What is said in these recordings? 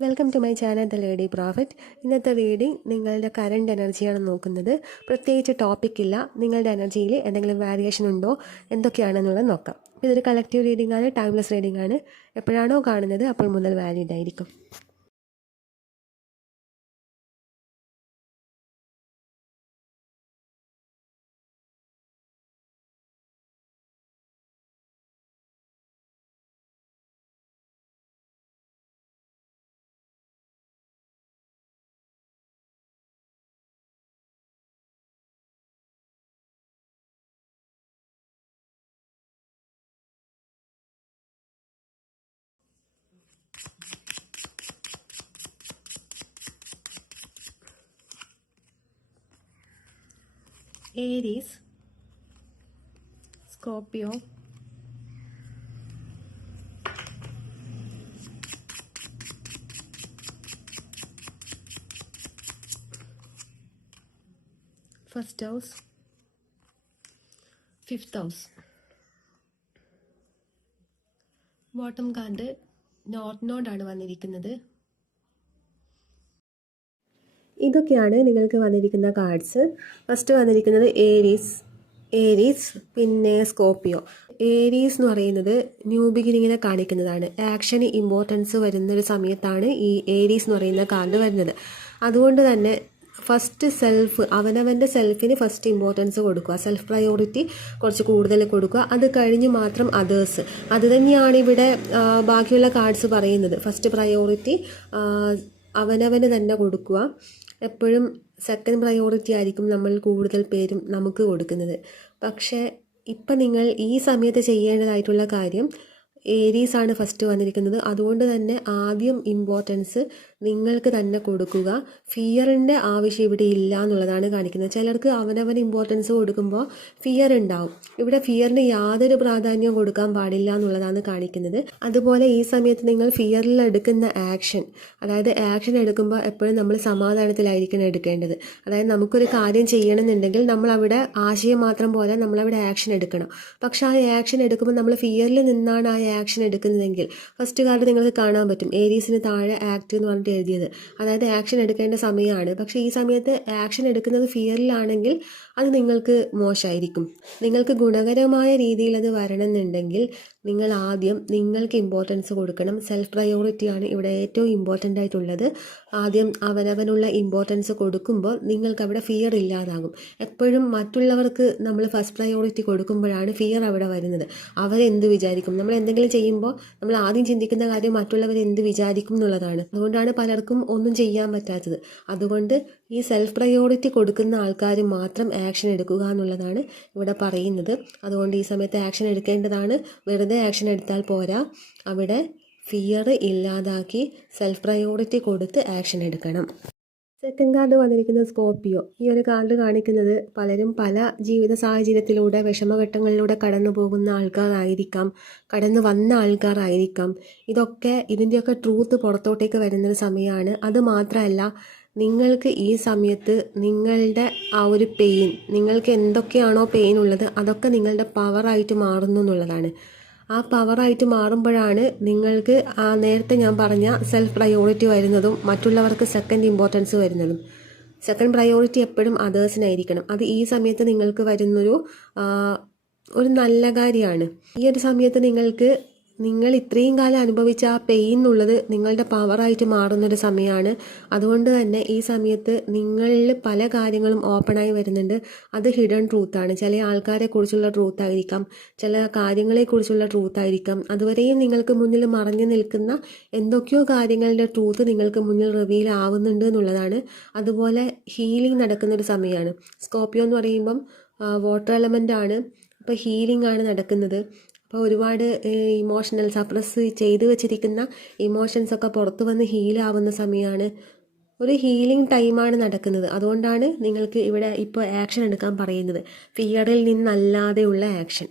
Welcome to my channel the lady prophet ഇന്നത്തെ reading നിങ്ങളുടെ current എനർജിയാണ് നോക്കുന്നത്. പ്രത്യേകിച്ച് ടോപ്പിക് ഇല്ല. നിങ്ങളുടെ എനർജിയിൽ എന്തെങ്കിലും വേരിയേഷൻ ഉണ്ടോ? എന്തൊക്കെയാണെന്നുള്ളത് നോക്കാം. ഇതൊരു കളക്റ്റീവ് റീഡിംഗ് ആണ് ടൈംലെസ് റീഡിംഗ് ആണ്. എപ്പോഴാണോ കാണുന്നത് അപ്പോൾ മുതൽ വാലിഡ് ആയിരിക്കും. Aries Scorpio first house fifth house. Bottom card north നോഡാണ് വന്നിരിക്കുന്നത്. ഇതൊക്കെയാണ് നിങ്ങൾക്ക് വന്നിരിക്കുന്ന കാർഡ്സ് ഫസ്റ്റ് വന്നിരിക്കുന്നത് ഏരീസ് ഏരീസ് പിന്നെ സ്കോപ്പിയോ ഏരീസ് എന്ന് പറയുന്നത് ന്യൂ ബിഗിനിങ്ങിനെ കാണിക്കുന്നതാണ്. ആക്ഷന് ഇമ്പോർട്ടൻസ് വരുന്നൊരു സമയത്താണ് ഈ ഏരീസ് എന്ന് പറയുന്ന കാർഡ് വരുന്നത്. അതുകൊണ്ട് തന്നെ ഫസ്റ്റ് സെൽഫ് അവനവന്റെ സെൽഫിന് ഫസ്റ്റ് ഇമ്പോർട്ടൻസ് കൊടുക്കുക. സെൽഫ് പ്രയോറിറ്റി കുറച്ച് കൂടുതൽ കൊടുക്കുക. അത് കഴിഞ്ഞ് മാത്രം അതേഴ്സ് അത് തന്നെയാണ് ഇവിടെ ബാക്കിയുള്ള കാർഡ്സ് പറയുന്നത്. ഫസ്റ്റ് പ്രയോറിറ്റി അവനവന് തന്നെ കൊടുക്കുക. എപ്പോഴും സെക്കൻഡ് പ്രയോറിറ്റി ആയിരിക്കും നമ്മൾ കൂടുതൽ പേരും നമുക്ക് കൊടുക്കുന്നത്. പക്ഷേ ഇപ്പം നിങ്ങൾ ഈ സമയത്ത് ചെയ്യേണ്ടതായിട്ടുള്ള കാര്യം ഏരീസ് ആണ് ഫസ്റ്റ് വന്നിരിക്കുന്നത്. അതുകൊണ്ട് തന്നെ ആദ്യം ഇമ്പോർട്ടൻസ് നിങ്ങൾക്ക് തന്നെ കൊടുക്കുക. ഫിയറിന്റെ ആവശ്യം ഇവിടെ ഇല്ല എന്നുള്ളതാണ് കാണിക്കുന്നത്. ചിലർക്ക് അവനവൻ ഇമ്പോർട്ടൻസ് കൊടുക്കുമ്പോൾ ഫിയർ ഉണ്ടാവും. ഇവിടെ ഫിയറിന് യാതൊരു പ്രാധാന്യവും കൊടുക്കാൻ പാടില്ല എന്നുള്ളതാണ് കാണിക്കുന്നത്. അതുപോലെ ഈ സമയത്ത് നിങ്ങൾ ഫിയറിൽ എടുക്കുന്ന ആക്ഷൻ അതായത് ആക്ഷൻ എടുക്കുമ്പോൾ എപ്പോഴും നമ്മൾ സമാധാനത്തിലായിരിക്കണം എടുക്കേണ്ടത്. അതായത് നമുക്കൊരു കാര്യം ചെയ്യണമെന്നുണ്ടെങ്കിൽ നമ്മൾ അവിടെ ആശയം മാത്രം പോലെ നമ്മളവിടെ ആക്ഷൻ എടുക്കണം. പക്ഷെ ആ ആക്ഷൻ എടുക്കുമ്പോൾ നമ്മൾ ഫിയറിൽ നിന്നാണ് ആ ആക്ഷൻ എടുക്കുന്നതെങ്കിൽ ഫസ്റ്റ് കാർഡ് നിങ്ങൾക്ക് കാണാൻ പറ്റും. ഏരീസിന് താഴെ ആക്ട് എന്ന് പറഞ്ഞിട്ട് എഴുതിയത്. അതായത് ആക്ഷൻ എടുക്കേണ്ട സമയമാണ്. പക്ഷേ ഈ സമയത്ത് ആക്ഷൻ എടുക്കുന്നത് ഫിയറിലാണെങ്കിൽ അത് നിങ്ങൾക്ക് മോശമായിരിക്കും നിങ്ങൾക്ക് ഗുണകരമായ രീതിയിൽ അത് വരണമെന്നുണ്ടെങ്കിൽ നിങ്ങൾ ആദ്യം നിങ്ങൾക്ക് ഇമ്പോർട്ടൻസ് കൊടുക്കണം. സെൽഫ് പ്രയോറിറ്റിയാണ് ഇവിടെ ഏറ്റവും ഇമ്പോർട്ടന്റ് ആയിട്ടുള്ളത്. ആദ്യം അവനവനുള്ള ഇമ്പോർട്ടൻസ് കൊടുക്കുമ്പോൾ നിങ്ങൾക്ക് അവിടെ ഫിയർ ഇല്ലാതാകും. എപ്പോഴും മറ്റുള്ളവർക്ക് നമ്മൾ ഫസ്റ്റ് പ്രയോറിറ്റി കൊടുക്കുമ്പോഴാണ് ഫിയർ അവിടെ വരുന്നത്. അവരെന്ത് വിചാരിക്കും? നമ്മൾ എന്തെങ്കിലും ചെയ്യുമ്പോൾ നമ്മൾ ആദ്യം ചിന്തിക്കുന്ന കാര്യം മറ്റുള്ളവർ എന്ത് വിചാരിക്കും എന്നുള്ളതാണ്. അതുകൊണ്ടാണ് പലർക്കും ഒന്നും ചെയ്യാൻ പറ്റാത്തത്. അതുകൊണ്ട് ഈ സെൽഫ് പ്രയോറിറ്റി കൊടുക്കുന്ന ആൾക്കാർ മാത്രം ആക്ഷൻ എടുക്കുക എന്നുള്ളതാണ് ഇവിടെ പറയുന്നത്. അതുകൊണ്ട് ഈ സമയത്ത് ആക്ഷൻ എടുക്കേണ്ടതാണ്. വെറുതെ ആക്ഷൻ എടുത്താൽ പോരാ. അവിടെ ഫിയർ ഇല്ലാതാക്കി സെൽഫ് പ്രയോറിറ്റി കൊടുത്ത് ആക്ഷൻ എടുക്കണം. സെക്കൻഡ് കാർഡ് വന്നിരിക്കുന്നത് സ്കോർപ്പിയോ ഈ ഒരു കാർഡ് കാണിക്കുന്നത് പലരും പല ജീവിത സാഹചര്യത്തിലൂടെ വിഷമഘട്ടങ്ങളിലൂടെ കടന്നു പോകുന്ന ആൾക്കാരായിരിക്കാം. കടന്നു വന്ന ആൾക്കാരായിരിക്കാം. ഇതൊക്കെ ഇതിന്റെയൊക്കെ ട്രൂത്ത് പുറത്തോട്ടേക്ക് വരുന്നൊരു സമയമാണ്. അത് മാത്രമല്ല നിങ്ങൾക്ക് ഈ സമയത്ത് നിങ്ങളുടെ ആ ഒരു പെയിൻ നിങ്ങൾക്ക് എന്തൊക്കെയാണോ പെയിൻ ഉള്ളത് അതൊക്കെ നിങ്ങളുടെ പവറായിട്ട് മാറുന്നു എന്നുള്ളതാണ്. ആ പവറായിട്ട് മാറുമ്പോഴാണ് നിങ്ങൾക്ക് ആ നേരത്തെ ഞാൻ പറഞ്ഞ സെൽഫ് പ്രയോറിറ്റി വരുന്നതും മറ്റുള്ളവർക്ക് സെക്കൻഡ് ഇമ്പോർട്ടൻസ് വരുന്നതും. സെക്കൻഡ് പ്രയോറിറ്റി എപ്പോഴും അതേഴ്സിനായിരിക്കണം അത് ഈ സമയത്ത് നിങ്ങൾക്ക് വരുന്നൊരു ഒരു നല്ല കാര്യമാണ്. ഈ ഒരു സമയത്ത് നിങ്ങൾക്ക് നിങ്ങൾ ഇത്രയും കാലം അനുഭവിച്ച ആ പെയിൻ എന്നുള്ളത് നിങ്ങളുടെ പവറായിട്ട് മാറുന്നൊരു സമയമാണ് അതുകൊണ്ട് തന്നെ ഈ സമയത്ത് നിങ്ങളിൽ പല കാര്യങ്ങളും ഓപ്പണായി വരുന്നുണ്ട്. അത് ഹിഡൻ ട്രൂത്താണ് ചില ആൾക്കാരെ കുറിച്ചുള്ള ട്രൂത്ത് ആയിരിക്കാം. ചില കാര്യങ്ങളെക്കുറിച്ചുള്ള ട്രൂത്ത് ആയിരിക്കാം. അതുവരെയും നിങ്ങൾക്ക് മുന്നിൽ മറഞ്ഞു നിൽക്കുന്ന എന്തൊക്കെയോ കാര്യങ്ങളുടെ ട്രൂത്ത് നിങ്ങൾക്ക് മുന്നിൽ റിവീൽ ആവുന്നുണ്ട് എന്നുള്ളതാണ്. അതുപോലെ ഹീലിംഗ് നടക്കുന്നൊരു സമയമാണ് സ്കോപ്പിയോ എന്ന് പറയുമ്പം വാട്ടർ എലമെന്റ് ആണ്. അപ്പോൾ ഹീലിംഗ് ആണ് നടക്കുന്നത്. അപ്പോൾ ഒരുപാട് ഇമോഷണൽ സപ്രസ് ചെയ്തു വെച്ചിരിക്കുന്ന ഇമോഷൻസ് ഒക്കെ പുറത്തു വന്ന് ഹീലാവുന്ന സമയമാണ് ഒരു ഹീലിംഗ് ടൈമാണ് നടക്കുന്നത്. അതുകൊണ്ടാണ് നിങ്ങൾക്ക് ഇവിടെ ഇപ്പോൾ ആക്ഷൻ എടുക്കാൻ പറയുന്നത്. ഫിയറിൽ നിന്നല്ലാതെയുള്ള ആക്ഷൻ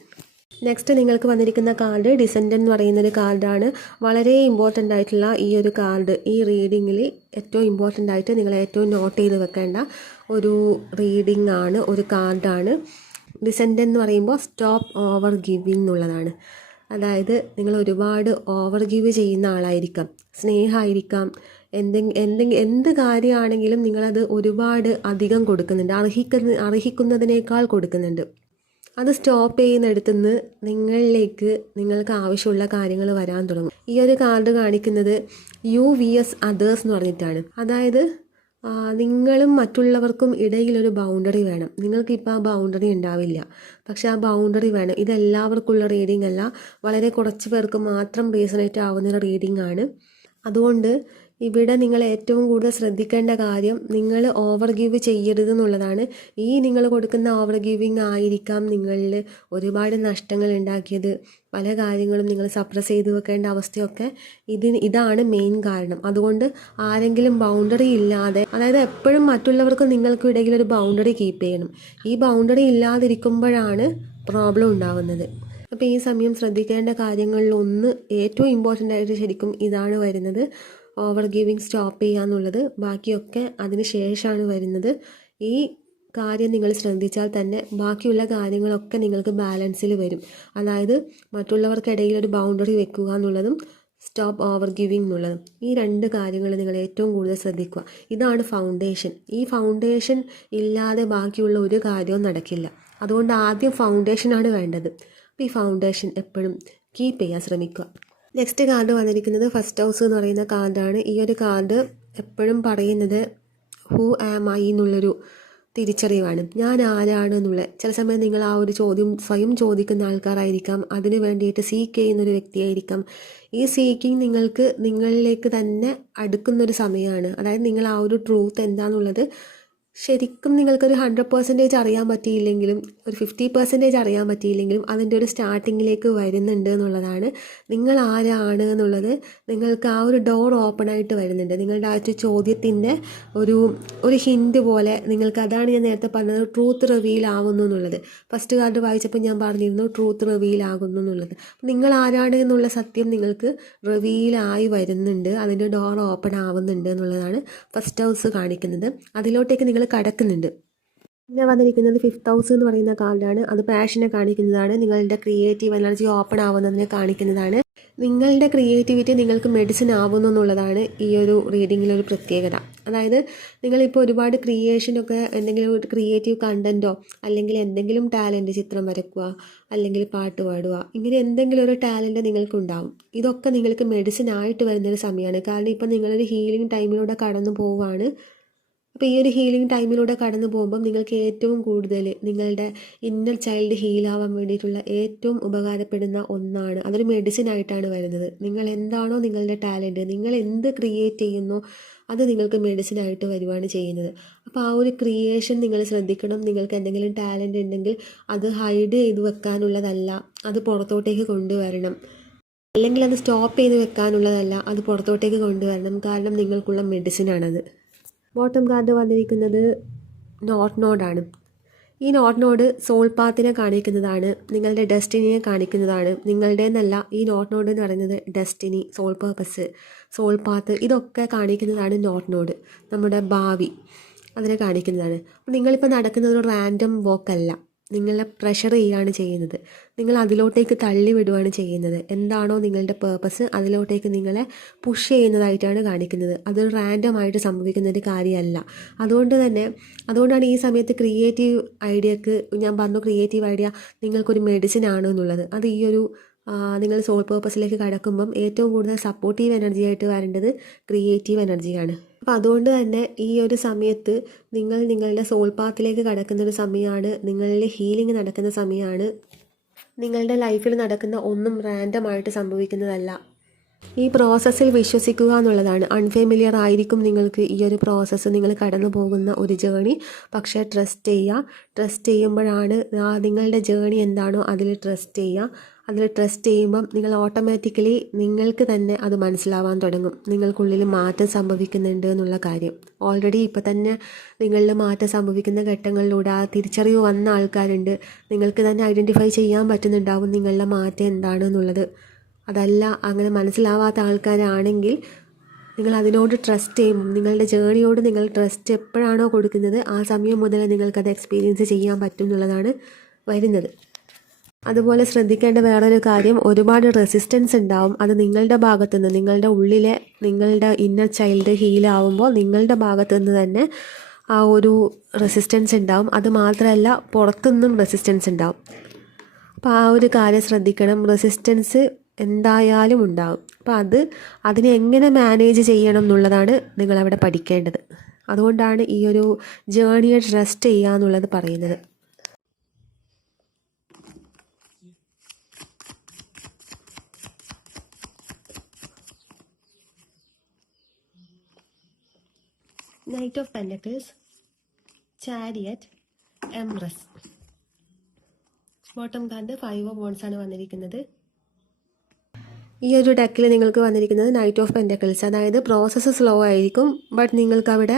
നെക്സ്റ്റ് നിങ്ങൾക്ക് വന്നിരിക്കുന്ന കാർഡ് ഡിസെൻഡ് എന്ന് പറയുന്ന ഒരു കാർഡാണ് വളരെ ഇമ്പോർട്ടന്റ് ആയിട്ടുള്ള ഈ ഒരു കാർഡ് ഈ റീഡിങ്ങിൽ ഏറ്റവും ഇമ്പോർട്ടന്റ് ആയിട്ട് നിങ്ങൾ ഏറ്റവും നോട്ട് ചെയ്ത് വെക്കേണ്ട ഒരു റീഡിംഗ് ആണ് ഒരു കാർഡാണ് ഡിസെൻഡൻ എന്ന് പറയുമ്പോൾ സ്റ്റോപ്പ് ഓവർ ഗിവിങ് എന്നുള്ളതാണ്. അതായത് നിങ്ങൾ ഒരുപാട് ഓവർ ഗിവ് ചെയ്യുന്ന ആളായിരിക്കാം സ്നേഹമായിരിക്കാം എന്തെങ്കിലും എന്തെങ്കിലും എന്ത് കാര്യമാണെങ്കിലും നിങ്ങളത് ഒരുപാട് അധികം കൊടുക്കുന്നുണ്ട് അർഹിക്കുന്ന അർഹിക്കുന്നതിനേക്കാൾ കൊടുക്കുന്നുണ്ട്. അത് സ്റ്റോപ്പ് ചെയ്യുന്നിടത്തുനിന്ന് നിങ്ങളിലേക്ക് നിങ്ങൾക്ക് ആവശ്യമുള്ള കാര്യങ്ങൾ വരാൻ തുടങ്ങും. ഈ ഒരു കാർഡ് കാണിക്കുന്നത് യു വി എസ് അതേഴ്സ് എന്ന് പറഞ്ഞിട്ടാണ്. അതായത് നിങ്ങളും മറ്റുള്ളവർക്കും ഇടയിൽ ഒരു ബൗണ്ടറി വേണം. നിങ്ങൾക്കിപ്പോൾ ആ ബൗണ്ടറി ഉണ്ടാവില്ല. പക്ഷെ ആ ബൗണ്ടറി വേണം. ഇതെല്ലാവർക്കുള്ള റീഡിംഗ് അല്ല. വളരെ കുറച്ച് പേർക്ക് മാത്രം റീസണേറ്റ് ആവുന്ന റീഡിംഗ് ആണ്. അതുകൊണ്ട് ഇവിടെ നിങ്ങൾ ഏറ്റവും കൂടുതൽ ശ്രദ്ധിക്കേണ്ട കാര്യം നിങ്ങൾ ഓവർ ഗീവ് ചെയ്യരുത് എന്നുള്ളതാണ്. ഈ നിങ്ങൾ കൊടുക്കുന്ന ഓവർ ഗീവിങ് ആയിരിക്കാം നിങ്ങളിൽ ഒരുപാട് നഷ്ടങ്ങൾ ഉണ്ടാക്കിയത്. പല കാര്യങ്ങളും നിങ്ങൾ സപ്രസ് ചെയ്ത് വെക്കേണ്ട അവസ്ഥയൊക്കെ ഇതിന് ഇതാണ് മെയിൻ കാരണം. അതുകൊണ്ട് ആരെങ്കിലും ബൗണ്ടറി ഇല്ലാതെ അതായത് എപ്പോഴും മറ്റുള്ളവർക്ക് നിങ്ങൾക്കും ഇടയിൽ ഒരു ബൗണ്ടറി കീപ്പ് ചെയ്യണം. ഈ ബൗണ്ടറി ഇല്ലാതിരിക്കുമ്പോഴാണ് പ്രോബ്ലം ഉണ്ടാവുന്നത്. അപ്പോൾ ഈ സമയം ശ്രദ്ധിക്കേണ്ട കാര്യങ്ങളിൽ ഒന്ന് ഏറ്റവും ഇമ്പോർട്ടന്റ് ആയിട്ട് ശരിക്കും ഇതാണ് വരുന്നത്. ഓവർ ഗിവിങ് സ്റ്റോപ്പ് ചെയ്യുക എന്നുള്ളത് ബാക്കിയൊക്കെ അതിന് ശേഷമാണ് വരുന്നത്. ഈ കാര്യം നിങ്ങൾ ശ്രദ്ധിച്ചാൽ തന്നെ ബാക്കിയുള്ള കാര്യങ്ങളൊക്കെ നിങ്ങൾക്ക് ബാലൻസിൽ വരും. അതായത് മറ്റുള്ളവർക്കിടയിൽ ഒരു ബൗണ്ടറി വെക്കുക എന്നുള്ളതും സ്റ്റോപ്പ് ഓവർ ഗിവിംഗ് എന്നുള്ളതും. ഈ രണ്ട് കാര്യങ്ങൾ നിങ്ങൾ ഏറ്റവും കൂടുതൽ ശ്രദ്ധിക്കുക. ഇതാണ് ഫൗണ്ടേഷൻ ഈ ഫൗണ്ടേഷൻ ഇല്ലാതെ ബാക്കിയുള്ള ഒരു കാര്യവും നടക്കില്ല. അതുകൊണ്ട് ആദ്യം ഫൗണ്ടേഷനാണ് വേണ്ടത്. അപ്പോൾ ഈ ഫൗണ്ടേഷൻ എപ്പോഴും കീപ്പ് ചെയ്യാൻ ശ്രമിക്കുക. നെക്സ്റ്റ് കാർഡ് വന്നിരിക്കുന്നത് ഫസ്റ്റ് ഹൗസ് എന്ന് പറയുന്ന കാർഡാണ് ഈ ഒരു കാർഡ് എപ്പോഴും പറയുന്നത് ഹൂ ആം ഐ എന്നുള്ളൊരു തിരിച്ചറിവാണ് ഞാൻ ആരാണ് എന്നുള്ള ചില സമയം നിങ്ങൾ ആ ഒരു ചോദ്യം സ്വയം ചോദിക്കുന്ന ആൾക്കാരായിരിക്കാം. അതിനു വേണ്ടിയിട്ട് സീക്ക് ചെയ്യുന്ന ഒരു വ്യക്തിയായിരിക്കാം. ഈ സീക്കിങ് നിങ്ങൾക്ക് നിങ്ങളിലേക്ക് തന്നെ അടുക്കുന്നൊരു സമയമാണ്. അതായത് നിങ്ങൾ ആ ഒരു ട്രൂത്ത് എന്താണെന്നുള്ളത് ശരിക്കും നിങ്ങൾക്കൊരു ഹൺഡ്രഡ് പെർസെന്റേജ് അറിയാൻ പറ്റിയില്ലെങ്കിലും ഒരു ഫിഫ്റ്റി പെർസെന്റേജ് അറിയാൻ പറ്റിയില്ലെങ്കിലും അതിന്റെ ഒരു സ്റ്റാർട്ടിങ്ങിലേക്ക് വരുന്നുണ്ട് എന്നുള്ളതാണ്. നിങ്ങൾ ആരാണ് എന്നുള്ളത് നിങ്ങൾക്ക് ആ ഒരു ഡോർ ഓപ്പൺ ആയിട്ട് വരുന്നുണ്ട്. നിങ്ങളുടെ ആ ഒരു ചോദ്യത്തിന്റെ ഒരു ഒരു ഹിൻഡ് പോലെ നിങ്ങൾക്ക് അതാണ് ഞാൻ നേരത്തെ പറഞ്ഞത് ട്രൂത്ത് റിവീൽ ആവുന്നു എന്നുള്ളത്. ഫസ്റ്റ് കാർഡ് വായിച്ചപ്പോൾ ഞാൻ പറഞ്ഞിരുന്നു ട്രൂത്ത് റിവീൽ ആകുന്നു എന്നുള്ളത്. നിങ്ങൾ ആരാണ് എന്നുള്ള സത്യം നിങ്ങൾക്ക് റിവീലായി വരുന്നുണ്ട്. അതിന്റെ ഡോർ ഓപ്പൺ ആവുന്നുണ്ട് എന്നുള്ളതാണ് ഫസ്റ്റ് ഹൗസ് കാണിക്കുന്നത്. അതിലോട്ടേക്ക് നിങ്ങൾ കടക്കുന്നുണ്ട്. പിന്നെ വന്നിരിക്കുന്നത് ഫിഫ്ത്ത് ഹൗസ് എന്ന് പറയുന്ന കാർഡാണ്. അത് പാഷനെ കാണിക്കുന്നതാണ്. നിങ്ങളുടെ ക്രിയേറ്റീവ് എനർജി ഓപ്പൺ ആവുന്നതിനെ കാണിക്കുന്നതാണ്. നിങ്ങളുടെ ക്രിയേറ്റിവിറ്റി നിങ്ങൾക്ക് മെഡിസിൻ ആവുന്നു എന്നുള്ളതാണ് ഈ ഒരു റീഡിങ്ങിലെ ഒരു പ്രത്യേകത. അതായത് നിങ്ങളിപ്പോൾ ഒരുപാട് ക്രിയേഷനൊക്കെ എന്തെങ്കിലും ഒരു ക്രിയേറ്റീവ് കണ്ടന്റോ അല്ലെങ്കിൽ എന്തെങ്കിലും ടാലന്റ് ചിത്രം വരക്കുക അല്ലെങ്കിൽ പാട്ട് പാടുക ഇങ്ങനെ എന്തെങ്കിലും ഒരു ടാലന്റ് നിങ്ങൾക്കുണ്ടാവും. ഇതൊക്കെ നിങ്ങൾക്ക് മെഡിസിൻ ആയിട്ട് വരുന്നൊരു സമയമാണ്. കാരണം ഇപ്പം നിങ്ങളൊരു ഹീലിംഗ് ടൈമിലൂടെ കടന്നു പോവുകയാണ്. അപ്പോൾ ഈ ഒരു ഹീലിംഗ് ടൈമിലൂടെ കടന്നു പോകുമ്പം നിങ്ങൾക്ക് ഏറ്റവും കൂടുതൽ നിങ്ങളുടെ ഇന്നർ ചൈൽഡ് ഹീലാവാൻ വേണ്ടിയിട്ടുള്ള ഏറ്റവും ഉപകാരപ്പെടുന്ന ഒന്നാണ്. അതൊരു മെഡിസിൻ ആയിട്ടാണ് വരുന്നത്. നിങ്ങൾ എന്താണോ നിങ്ങളുടെ ടാലന്റ് നിങ്ങൾ എന്ത് ക്രിയേറ്റ് ചെയ്യുന്നോ അത് നിങ്ങൾക്ക് മെഡിസിൻ ആയിട്ട് വരുവാണ് ചെയ്യുന്നത്. അപ്പോൾ ആ ഒരു ക്രിയേഷൻ നിങ്ങൾ ശ്രദ്ധിക്കണം. നിങ്ങൾക്ക് എന്തെങ്കിലും ടാലന്റ് ഉണ്ടെങ്കിൽ അത് ഹൈഡ് ചെയ്ത് വെക്കാനുള്ളതല്ല അത് പുറത്തോട്ടേക്ക് കൊണ്ടുവരണം. അല്ലെങ്കിൽ അത് സ്റ്റോപ്പ് ചെയ്ത് വെക്കാനുള്ളതല്ല അത് പുറത്തോട്ടേക്ക് കൊണ്ടുവരണം. കാരണം നിങ്ങൾക്കുള്ള മെഡിസിനാണത് ബോട്ടം കാർഡ് വന്നിരിക്കുന്നത് നോട്ട് നോഡാണ്. ഈ നോട്ട് നോഡ് സോൾ പാത്തിനെ കാണിക്കുന്നതാണ് നിങ്ങളുടെ ഡെസ്റ്റിനിയെ കാണിക്കുന്നതാണ്. നിങ്ങളുടെ എന്നല്ല ഈ നോട്ട് നോഡ് എന്ന് പറയുന്നത് destiny soul purpose soul path ഇതൊക്കെ കാണിക്കുന്നതാണ് നോട്ട് നോഡ് നമ്മുടെ ഭാവി. അതിനെ കാണിക്കുന്നതാണ്. നിങ്ങളിപ്പോൾ നടക്കുന്നത് ഒരു റാൻഡം വോക്കല്ല. നിങ്ങളെ പ്രഷർ ചെയ്യുകയാണ് ചെയ്യുന്നത്. നിങ്ങൾ അതിലോട്ടേക്ക് തള്ളി വിടുകയാണ് ചെയ്യുന്നത്. എന്താണോ നിങ്ങളുടെ പേർപ്പസ് അതിലോട്ടേക്ക് നിങ്ങളെ പുഷ് ചെയ്യുന്നതായിട്ടാണ് കാണിക്കുന്നത്. അതൊരു റാൻഡം ആയിട്ട് സംഭവിക്കുന്ന ഒരു കാര്യമല്ല. അതുകൊണ്ട് തന്നെ അതുകൊണ്ടാണ് ഈ സമയത്ത് ക്രിയേറ്റീവ് ഐഡിയക്ക് ഞാൻ പറഞ്ഞു ക്രിയേറ്റീവ് ഐഡിയ നിങ്ങൾക്കൊരു മെഡിസിൻ ആണ് എന്നുള്ളത്. അത് ഈ ഒരു നിങ്ങൾ സോൾ പേർപ്പസിലേക്ക് കടക്കുമ്പം ഏറ്റവും കൂടുതൽ സപ്പോർട്ടീവ് എനർജി ആയിട്ട് വരേണ്ടത് ക്രിയേറ്റീവ് എനർജിയാണ് അപ്പോൾ അതുകൊണ്ട് തന്നെ ഈ ഒരു സമയത്ത് നിങ്ങൾ നിങ്ങളുടെ സോൾ പാത്തിലേക്ക് കടക്കുന്ന ഒരു സമയമാണ് നിങ്ങളുടെ ഹീലിംഗ് നടക്കുന്ന സമയമാണ് നിങ്ങളുടെ ലൈഫിൽ നടക്കുന്ന ഒന്നും റാൻഡമായിട്ട് സംഭവിക്കുന്നതല്ല. ഈ പ്രോസസ്സിൽ വിശ്വസിക്കുക എന്നുള്ളതാണ്. അൺഫെമിലിയർ ആയിരിക്കും നിങ്ങൾക്ക് ഈ ഒരു പ്രോസസ്സ് നിങ്ങൾ കടന്നു പോകുന്ന ഒരു ജേണി പക്ഷേ ട്രസ്റ്റ് ചെയ്യുക. ട്രസ്റ്റ് ചെയ്യുമ്പോഴാണ് നിങ്ങളുടെ ജേണി എന്താണോ അതിൽ ട്രസ്റ്റ് ചെയ്യുക. അതിൽ ട്രസ്റ്റ് ചെയ്യുമ്പം നിങ്ങൾ ഓട്ടോമാറ്റിക്കലി നിങ്ങൾക്ക് തന്നെ അത് മനസ്സിലാവാൻ തുടങ്ങും. നിങ്ങൾക്കുള്ളിൽ മാറ്റം സംഭവിക്കുന്നുണ്ട് എന്നുള്ള കാര്യം. ഓൾറെഡി ഇപ്പോൾ തന്നെ നിങ്ങളിൽ മാറ്റം സംഭവിക്കുന്ന ഘട്ടങ്ങളിലൂടെ ആ തിരിച്ചറിവ് വന്ന ആൾക്കാരുണ്ട്. നിങ്ങൾക്ക് തന്നെ ഐഡന്റിഫൈ ചെയ്യാൻ പറ്റുന്നുണ്ടാവും നിങ്ങളുടെ മാറ്റം എന്താണെന്നുള്ളത്. അതല്ല അങ്ങനെ മനസ്സിലാവാത്ത ആൾക്കാരാണെങ്കിൽ നിങ്ങൾ അതിനോട് ട്രസ്റ്റ് ചെയ്യും. നിങ്ങളുടെ ജേണിയോട് നിങ്ങൾ ട്രസ്റ്റ് എപ്പോഴാണോ കൊടുക്കുന്നത് ആ സമയം മുതൽ നിങ്ങൾക്കത് എക്സ്പീരിയൻസ് ചെയ്യാൻ പറ്റും എന്നുള്ളതാണ് വരുന്നത്. അതുപോലെ ശ്രദ്ധിക്കേണ്ട വേറൊരു കാര്യം ഒരുപാട് റെസിസ്റ്റൻസ് ഉണ്ടാവും. അത് നിങ്ങളുടെ ഭാഗത്തു നിന്ന് നിങ്ങളുടെ ഉള്ളിലെ നിങ്ങളുടെ ഇന്നർ ചൈൽഡ് ഹീലാവുമ്പോൾ നിങ്ങളുടെ ഭാഗത്തു നിന്ന് തന്നെ ആ ഒരു റെസിസ്റ്റൻസ് ഉണ്ടാവും. അത് മാത്രമല്ല പുറത്തുനിന്നും റെസിസ്റ്റൻസ് ഉണ്ടാവും. അപ്പോൾ ആ ഒരു കാര്യം ശ്രദ്ധിക്കണം. റെസിസ്റ്റൻസ് എന്തായാലും ഉണ്ടാകും അപ്പോൾ അത് അതിനെ എങ്ങനെ മാനേജ് ചെയ്യണം എന്നുള്ളതാണ് നിങ്ങളവിടെ പഠിക്കേണ്ടത്. അതുകൊണ്ടാണ് ഈ ഒരു ജേണിയെ ട്രസ്റ്റ് ചെയ്യുക എന്നുള്ളത് പറയുന്നത്. Knight of pentacles chariot empress bottom card five of bones ആണ് വന്നിരിക്കുന്നത്. ഈ ഒരു ഡെക്കിൽ നിങ്ങൾക്ക് വന്നിരിക്കുന്നത് നൈറ്റ് ഓഫ് പെൻഡക്കിൾസ് അതായത് പ്രോസസ്സ് സ്ലോ ആയിരിക്കും ബട്ട് നിങ്ങൾക്ക് അവിടെ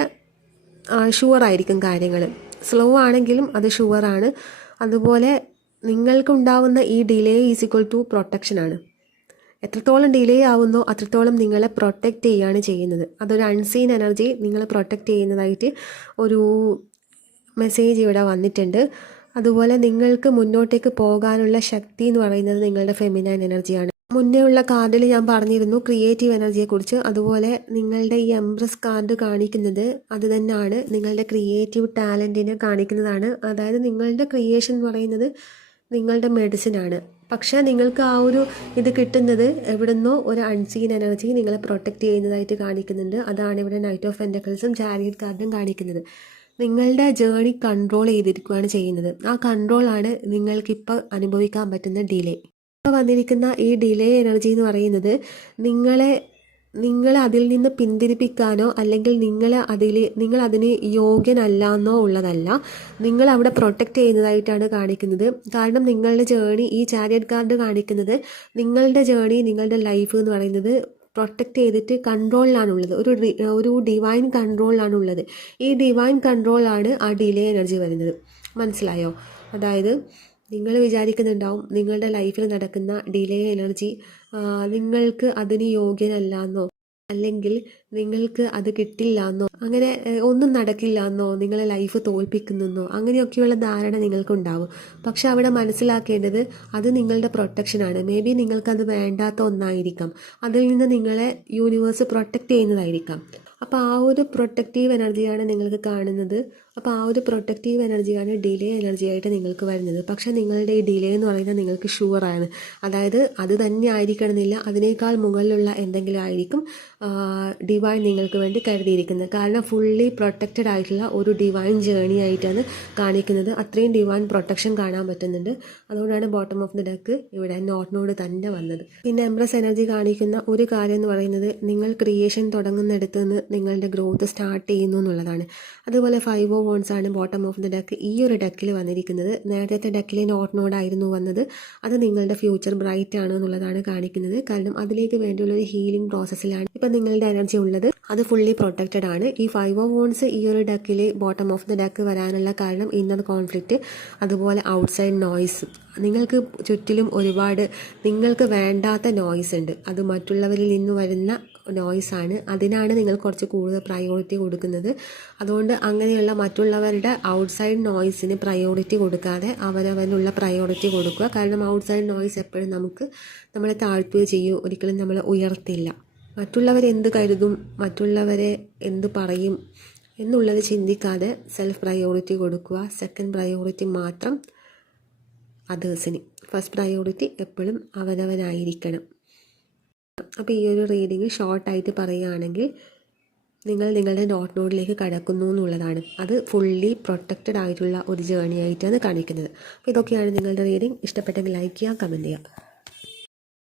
ഷുവർ ആയിരിക്കും കാര്യങ്ങൾ. സ്ലോ ആണെങ്കിലും അത് ഷുവറാണ് അതുപോലെ നിങ്ങൾക്കുണ്ടാവുന്ന ഈ delay is equal to protection ആണ്. എത്രത്തോളം ഡിലേ ആവുന്നോ അത്രത്തോളം നിങ്ങളെ പ്രൊട്ടക്റ്റ് ചെയ്യുകയാണ് ചെയ്യുന്നത്. അതൊരു അൺസീൻ എനർജി നിങ്ങളെ പ്രൊട്ടക്റ്റ് ചെയ്യുന്നതായിട്ട് ഒരു മെസ്സേജ് ഇവിടെ വന്നിട്ടുണ്ട്. അതുപോലെ നിങ്ങൾക്ക് മുന്നോട്ടേക്ക് പോകാനുള്ള ശക്തി എന്ന് പറയുന്നത് നിങ്ങളുടെ ഫെമിനൈൻ എനർജിയാണ് മുന്നേ ഉള്ള കാർഡിൽ ഞാൻ പറഞ്ഞിരുന്നു ക്രിയേറ്റീവ് എനർജിയെക്കുറിച്ച് അതുപോലെ നിങ്ങളുടെ ഈ എംബ്രസ് കാർഡ് കാണിക്കുന്നത് അത് തന്നെയാണ്. നിങ്ങളുടെ ക്രിയേറ്റീവ് ടാലന്റിനെ കാണിക്കുന്നതാണ്. അതായത് നിങ്ങളുടെ ക്രിയേഷൻ എന്ന് പറയുന്നത് നിങ്ങളുടെ മെഡിസിൻ ആണ്. പക്ഷേ നിങ്ങൾക്ക് ആ ഒരു ഇത് കിട്ടുന്നത് എവിടുന്നോ ഒരു അൺസീൻ എനർജി നിങ്ങളെ പ്രൊട്ടക്റ്റ് ചെയ്യുന്നതായിട്ട് കാണിക്കുന്നുണ്ട്. അതാണ് ഇവിടെ നൈറ്റ് ഓഫ് എൻഡക്കിൾസും ചാരിയറ്റ് കാർഡും കാണിക്കുന്നത്. നിങ്ങളുടെ ജേണി കൺട്രോൾ ചെയ്തിരിക്കുകയാണ് ചെയ്യുന്നത്. ആ കൺട്രോളാണ് നിങ്ങൾക്കിപ്പോൾ അനുഭവിക്കാൻ പറ്റുന്ന ഡിലേ വന്നിരിക്കുന്ന ഈ ഡിലേ എനർജി എന്ന് പറയുന്നത് നിങ്ങളെ നിങ്ങളെ അതിൽ നിന്ന് പിന്തിരിപ്പിക്കാനോ അല്ലെങ്കിൽ നിങ്ങളെ അതിൽ നിങ്ങൾ അതിന് യോഗ്യനല്ലാന്നോ ഉള്ളതല്ല. നിങ്ങൾ അവിടെ പ്രൊട്ടക്റ്റ് ചെയ്യുന്നതായിട്ടാണ് കാണിക്കുന്നത്. കാരണം നിങ്ങളുടെ ജേണി ഈ ചാരിയറ്റ് കാർഡ് കാണിക്കുന്നത് നിങ്ങളുടെ ജേണി നിങ്ങളുടെ ലൈഫ് എന്ന് പറയുന്നത് പ്രൊട്ടക്റ്റ് ചെയ്തിട്ട് കൺട്രോളിലാണുള്ളത് ഒരു ഒരു ഡിവൈൻ കൺട്രോളിലാണുള്ളത് ഈ ഡിവൈൻ കൺട്രോളാണ് ആ ഡിലേ എനർജി വരുന്നത്. മനസ്സിലായോ? അതായത് നിങ്ങൾ വിചാരിക്കുന്നുണ്ടാവും നിങ്ങളുടെ ലൈഫിൽ നടക്കുന്ന ഡിലേ എനർജി നിങ്ങൾക്ക് അതിന് യോഗ്യനല്ല എന്നോ അല്ലെങ്കിൽ നിങ്ങൾക്ക് അത് കിട്ടില്ല എന്നോ അങ്ങനെ ഒന്നും നടക്കില്ല എന്നോ നിങ്ങളെ ലൈഫ് തോൽപ്പിക്കുന്നെന്നോ അങ്ങനെയൊക്കെയുള്ള ധാരണ നിങ്ങൾക്കുണ്ടാവും. പക്ഷെ അവിടെ മനസ്സിലാക്കേണ്ടത് അത് നിങ്ങളുടെ പ്രൊട്ടക്ഷനാണ് മേ ബി നിങ്ങൾക്കത് വേണ്ടാത്ത ഒന്നായിരിക്കാം. അതിൽ നിന്ന് നിങ്ങളെ യൂണിവേഴ്സ് പ്രൊട്ടക്റ്റ് ചെയ്യുന്നതായിരിക്കാം. അപ്പോൾ ആ ഒരു പ്രൊട്ടക്റ്റീവ് എനർജിയാണ് നിങ്ങൾക്ക് കാണുന്നത്. അപ്പോൾ ആ ഒരു പ്രൊട്ടക്റ്റീവ് എനർജിയാണ് ഡിലേ എനർജി ആയിട്ട് നിങ്ങൾക്ക് വരുന്നത്. പക്ഷേ നിങ്ങളുടെ ഈ ഡിലേ എന്ന് പറയുന്നത് നിങ്ങൾക്ക് ഷുവറാണ് അതായത് അത് തന്നെ ആയിരിക്കണമെന്നില്ല അതിനേക്കാൾ മുകളിലുള്ള എന്തെങ്കിലും ആയിരിക്കും ഡിവൈൻ നിങ്ങൾക്ക് വേണ്ടി കരുതിയിരിക്കുന്നത്. കാരണം ഫുള്ളി പ്രൊട്ടക്റ്റഡ് ആയിട്ടുള്ള ഒരു ഡിവൈൻ ജേണി ആയിട്ടാണ് കാണിക്കുന്നത്. അത്രയും ഡിവൈൻ പ്രൊട്ടക്ഷൻ കാണാൻ പറ്റുന്നുണ്ട്. അതുകൊണ്ടാണ് ബോട്ടം ഓഫ് ദി ഡെക്ക് ഇവിടെ നോട്ടിനോട് തന്നെ വന്നത്. പിന്നെ എംബ്രസ് എനർജി കാണിക്കുന്ന ഒരു കാര്യം എന്ന് പറയുന്നത് നിങ്ങൾ ക്രിയേഷൻ തുടങ്ങുന്നിടത്ത് നിന്ന് നിങ്ങളുടെ ഗ്രോത്ത് സ്റ്റാർട്ട് ചെയ്യുന്നു എന്നുള്ളതാണ്. അതുപോലെ ഫൈവ് വോൺസ് ആണ് ബോട്ടം ഓഫ് ദ ഡക്ക് ഈ ഒരു ഡക്കിൽ വന്നിരിക്കുന്നത്. നേരത്തെ ഡക്കിലെ നോട്ട് നോഡായിരുന്നു വന്നത്. അത് നിങ്ങളുടെ ഫ്യൂച്ചർ ബ്രൈറ്റ് ആണ് എന്നുള്ളതാണ് കാണിക്കുന്നത്. കാരണം അതിലേക്ക് വേണ്ടിയുള്ള ഒരു ഹീലിംഗ് പ്രോസസ്സിലാണ് ഇപ്പം നിങ്ങളുടെ എനർജി ഉള്ളത്. അത് ഫുള്ളി പ്രൊട്ടക്റ്റഡ് ആണ്. ഈ ഫൈവ് ഓഫ് വോൺസ് ഈ ഒരു ഡക്കിൽ ബോട്ടം ഓഫ് ദ ഡക്ക് വരാനുള്ള കാരണം ഇന്നർ കോൺഫ്ലിക്റ്റ് അതുപോലെ ഔട്ട്സൈഡ് നോയ്സ് നിങ്ങൾക്ക് ചുറ്റിലും ഒരുപാട് നിങ്ങൾക്ക് വേണ്ടാത്ത നോയ്സ് ഉണ്ട്. അത് മറ്റുള്ളവരിൽ നിന്ന് വരുന്ന നോയ്സാണ് അതിനാണ് നിങ്ങൾ കുറച്ച് കൂടുതൽ പ്രയോറിറ്റി കൊടുക്കുന്നത്. അതുകൊണ്ട് അങ്ങനെയുള്ള മറ്റുള്ളവരുടെ ഔട്ട്സൈഡ് നോയ്സിന് പ്രയോറിറ്റി കൊടുക്കാതെ അവരവനുള്ള പ്രയോറിറ്റി കൊടുക്കുക. കാരണം ഔട്ട്സൈഡ് നോയ്സ് എപ്പോഴും നമുക്ക് നമ്മളെ താഴ്ത്തുകയോ ചെയ്യും. ഒരിക്കലും നമ്മളെ ഉയർത്തില്ല. മറ്റുള്ളവരെന്ത് കരുതും മറ്റുള്ളവരെ എന്ത് പറയും എന്നുള്ളത് ചിന്തിക്കാതെ സെൽഫ് പ്രയോറിറ്റി കൊടുക്കുക. സെക്കൻഡ് പ്രയോറിറ്റി മാത്രം അതേഴ്സിന് ഫസ്റ്റ് പ്രയോറിറ്റി എപ്പോഴും അവനവനായിരിക്കണം അപ്പോൾ ഈ ഒരു റീഡിങ് ഷോർട്ടായിട്ട് പറയുകയാണെങ്കിൽ നിങ്ങൾ നിങ്ങളുടെ നോട്ട് നോഡിലേക്ക് കടക്കുന്നു എന്നുള്ളതാണ്. അത് ഫുള്ളി പ്രൊട്ടക്റ്റഡ് ആയിട്ടുള്ള ഒരു ജേണി ആയിട്ടാണ് കാണിക്കുന്നത്. അപ്പോൾ ഇതൊക്കെയാണ് നിങ്ങളുടെ റീഡിങ് ഇഷ്ടപ്പെട്ടെങ്കിൽ ലൈക്ക് ചെയ്യുക കമന്റ് ചെയ്യുക.